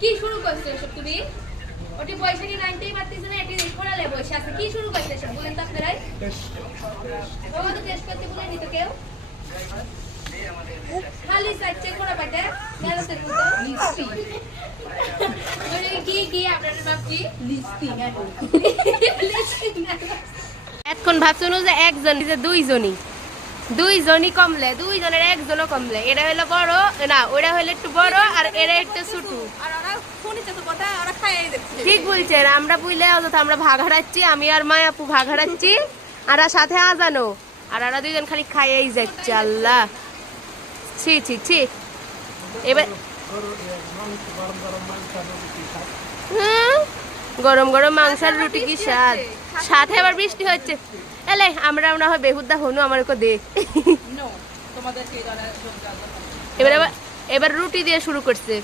কি শুরু করছো এসব তুমি? ওটি বৈশাখী নাইনতেই পারতেছে না, এটি পড়ালে বসে আছে। কি শুরু করছে এসব বলেন তো আপনারাই? বাবা তো টেস্ট করতে বলেনি তো কেউ। খালি সাইডে কোনা পাটে মেলাতের মতো লিস্টি। মানে কি আপনাদের ভাবছি লিস্টি না লিস্টি না। এখন ভাবছুন যে একজন যে দুইজনই কমলে, দুইজনের একজনও কমলে। এটা হলো বড় না, ওটা হলো একটু বড় আর এরা একটু ছোট। ঠিক বলছেন, আমরা বুঝলে আমরা ভাগ হারাচ্ছি, আমি আর মায়াপু ভাগ হারাচ্ছি, আর সাথে আজানো, আর ওরা দুইজন খালি খাইয়েই যাচ্ছে। আল্লাহ, ছি ছি ছি। এবার গরম গরম মাংসের রুটি কি স্বাদ, সাথে আবার বৃষ্টি হচ্ছে। এলে আমরা না হয় বেহুদা হনু আমার কো দে। এবার রুটি দিয়ে শুরু করছে।